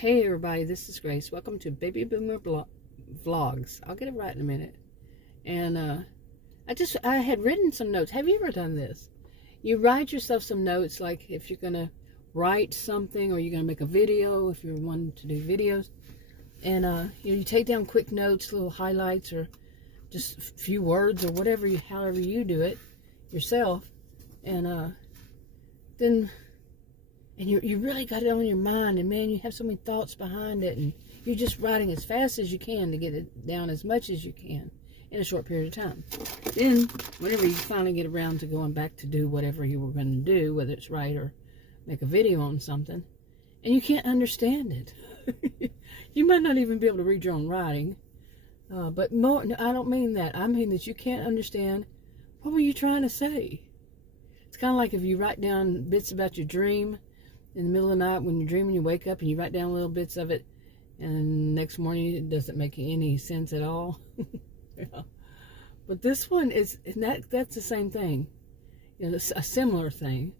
Hey everybody, this is Grace. Welcome to Baby Boomer Vlogs. I'll get it right in a minute. And I had written some notes. Have you ever done this? You write yourself some notes, like if you're gonna write something or you're gonna make a video, if you're wanting to do videos, and you take down quick notes, little highlights, or just a few words or whatever, however you do it yourself, and then. And you really got it on your mind, and man, you have so many thoughts behind it, and you're just writing as fast as you can to get it down as much as you can in a short period of time. Then, whenever you finally get around to going back to do whatever you were going to do, whether it's write or make a video on something, and you can't understand it. You might not even be able to read your own writing, but more, no, I don't mean that. I mean that you can't understand what were you trying to say. It's kind of like if you write down bits about your dream, in the middle of the night when you're dreaming, you wake up and you write down little bits of it, and next morning it doesn't make any sense at all. Yeah. But this one is, that's the same thing. You know, a similar thing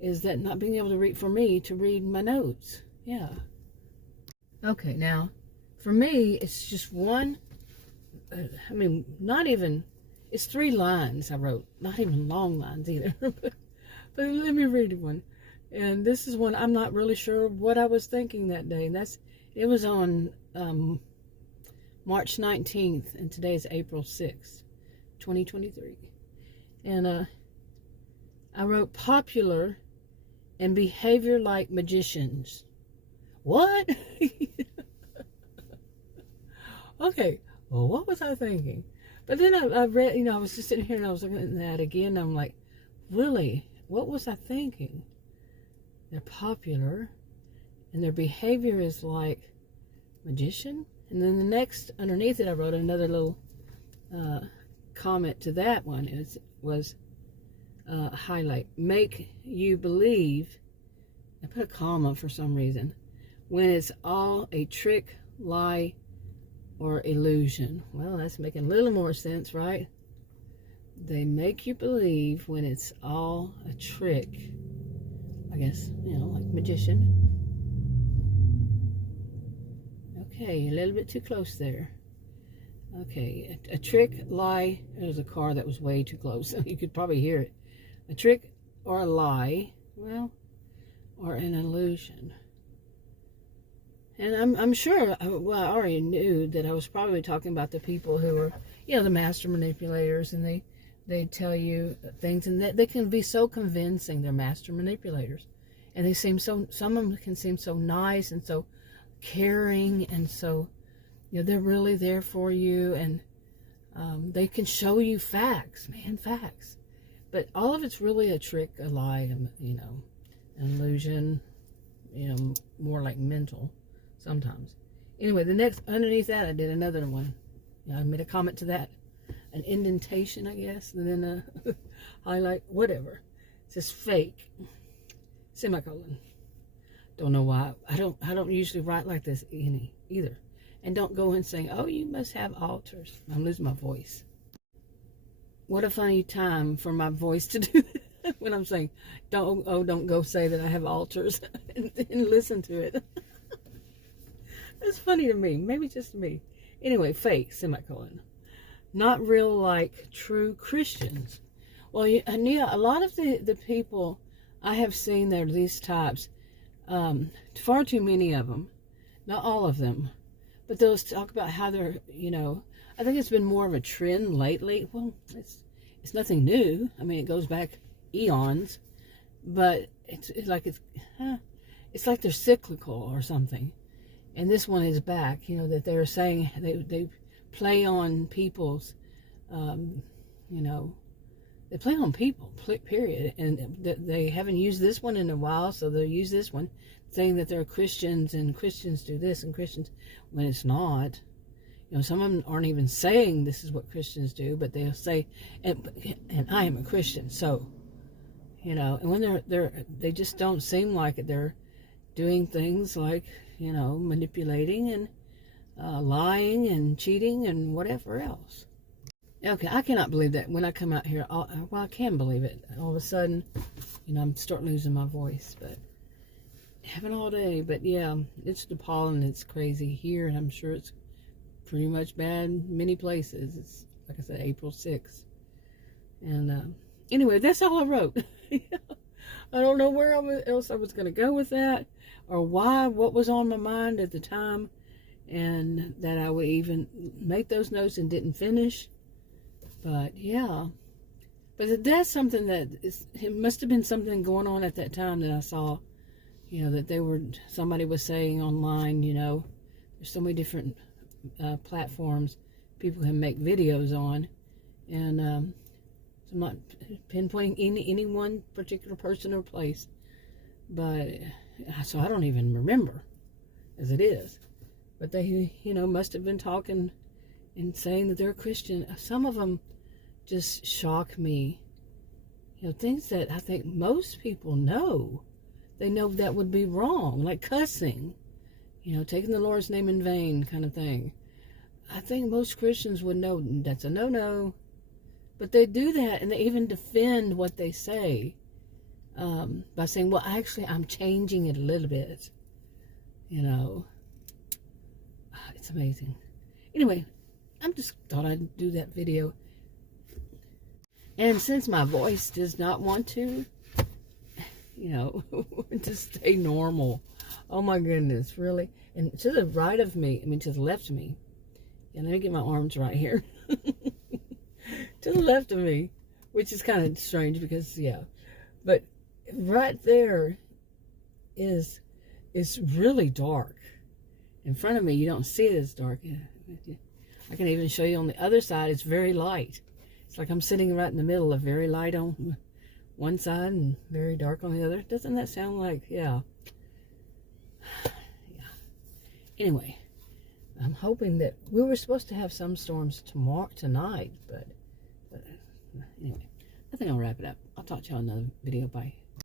is that not being able to read, for me, to read my notes. Yeah. Okay, now, for me, it's just one, I mean, not even, it's 3 lines I wrote. Not even long lines either. But let me read one. And this is one I'm not really sure what I was thinking that day. And it was on March 19th, and today is April 6th, 2023. And I wrote popular and behavior like magicians. What? Okay, well, what was I thinking? But then I read, I was just sitting here and I was looking at that again. And I'm like, really? What was I thinking? They're popular, and their behavior is like magician. And then the next, underneath it, I wrote another little comment to that one. It was highlight. Make you believe, I put a comma for some reason, when it's all a trick, lie, or illusion. Well, that's making a little more sense, right? They make you believe when it's all a trick. I guess, like magician. Okay, a little bit too close there. Okay, a trick, lie. There's a car that was way too close. You could probably hear it. A trick or a lie, well, or an illusion. And I'm sure, well, I already knew that I was probably talking about the people who were, the master manipulators, and they tell you things, and they can be so convincing. They're master manipulators, and they seem so, some of them can seem so nice and so caring, and so they're really there for you, and they can show you facts, facts, but all of it's really a trick, a lie, an illusion, more like mental sometimes. Anyway, the next, underneath that, I did another one. I made a comment to that. An indentation, I guess, and then a highlight, whatever. It says fake, semicolon. Don't know why. I don't usually write like this either. And don't go in saying, oh, you must have alters. I'm losing my voice. What a funny time for my voice to do that when I'm saying, don't go say that I have alters and listen to it. That's funny to me. Maybe just me. Anyway, fake, semicolon. Not real like true Christians. Well, a lot of the people I have seen that are these types, far too many of them, not all of them, but those talk about how they're, I think it's been more of a trend lately. Well, it's nothing new. I mean, it goes back eons, but it's like they're cyclical or something. And this one is back, that they're saying they play on people's, they play on people, period. And they haven't used this one in a while, so they'll use this one, saying that they're Christians and Christians do this and Christians, when it's not. Some of them aren't even saying this is what Christians do, but they'll say, and I am a Christian, so, and when they just don't seem like it. They're doing things like, manipulating and lying and cheating and whatever else. Okay, I cannot believe that when I come out here, well, I can believe it. All of a sudden, I'm starting losing my voice, but having all day. But yeah, it's the pollen. It's crazy here, and I'm sure it's pretty much bad in many places. It's, like I said, April 6th. And anyway, that's all I wrote. I don't know where else I was going to go with that, or what was on my mind at the time, and that I would even make those notes and didn't finish. But yeah, but that's something that it must have been something going on at that time that I saw, that somebody was saying online, there's so many different platforms people can make videos on, and so I'm not pinpointing any one particular person or place, but so I don't even remember as it is. But they, must have been talking and saying that they're Christian. Some of them just shock me. Things that I think most people know. They know that would be wrong, like cussing, taking the Lord's name in vain kind of thing. I think most Christians would know that's a no-no. But they do that, and they even defend what they say by saying, well, actually, I'm changing it a little bit. It's amazing. Anyway, I just thought I'd do that video. And since my voice does not want to, to stay normal. Oh my goodness, really? And to the right of me, to the left of me. Yeah, let me get my arms right here. To the left of me, which is kind of strange because, but right there is really dark. In front of me, you don't see it as dark. I can even show you on the other side, it's very light. It's like I'm sitting right in the middle of very light on one side and very dark on the other. Doesn't that sound like, yeah. Anyway, I'm hoping that we were supposed to have some storms tonight, but anyway, I think I'll wrap it up. I'll talk to y'all in another video. Bye.